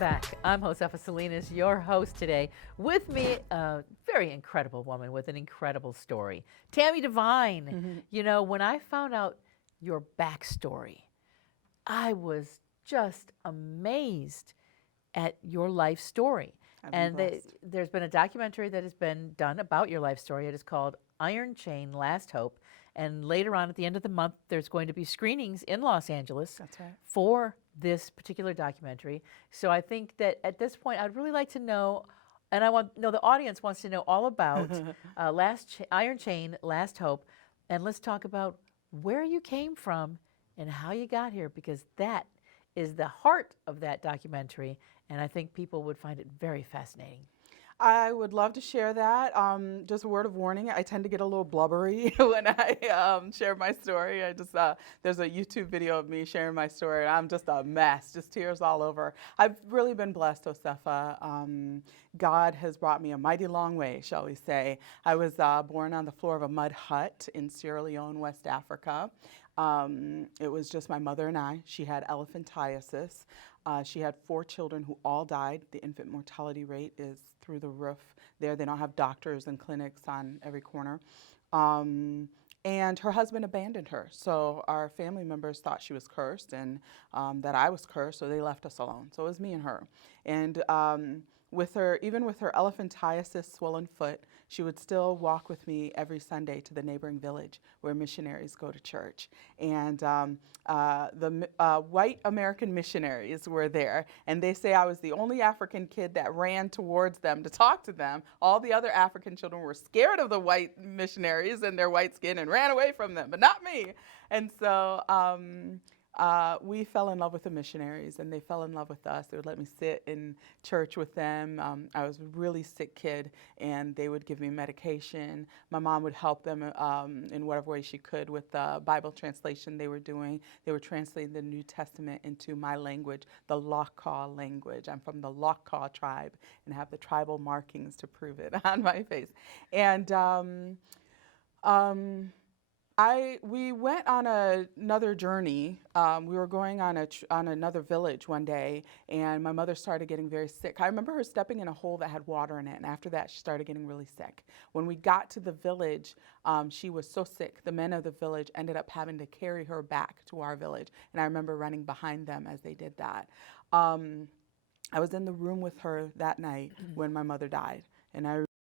back. I'm Josefa Salinas, your host today. With me, a very incredible woman with an incredible story, Tami DeVine. You know, when I found out your backstory, I was just amazed at your life story. And there's been a documentary that has been done about your life story. It is called Iron Chain, Last Hope. And later on at the end of the month, there's going to be screenings in Los Angeles for this particular documentary. So I think that at this point, I'd really like to know, and the audience wants to know all about Iron Chain, Last Hope. And let's talk about where you came from and how you got here, because that is the heart of that documentary. And I think people would find it very fascinating. I would love to share that. Just a word of warning, I tend to get a little blubbery when I share my story. There's a YouTube video of me sharing my story, and I'm just a mess, just tears all over. I've really been blessed, Josefa. God has brought me a mighty long way, shall we say. I was born on the floor of a mud hut in Sierra Leone, West Africa. It was just my mother and I. She had elephantiasis. She had 4 children who all died. The infant mortality rate is through the roof there. They don't have doctors and clinics on every corner. And her husband abandoned her. So our family members thought she was cursed and that I was cursed, so they left us alone. So it was me and her. And even with her elephantiasis, swollen foot, she would still walk with me every Sunday to the neighboring village where missionaries go to church. And the white American missionaries were there, and they say I was the only African kid that ran towards them to talk to them. All the other African children were scared of the white missionaries and their white skin and ran away from them, but not me. And so we fell in love with the missionaries, and they fell in love with us. They would let me sit in church with them. I was a really sick kid, and they would give me medication. My mom would help them in whatever way she could with the Bible translation they were doing. They were translating the New Testament into my language, the Lakaw language. I'm from the Lakaw tribe and have the tribal markings to prove it on my face. And we went on another journey. We were going on another village one day, and my mother started getting very sick. I remember her stepping in a hole that had water in it, and after that, she started getting really sick. When we got to the village, she was so sick, the men of the village ended up having to carry her back to our village, and I remember running behind them as they did that. I was in the room with her that night when my mother died, and I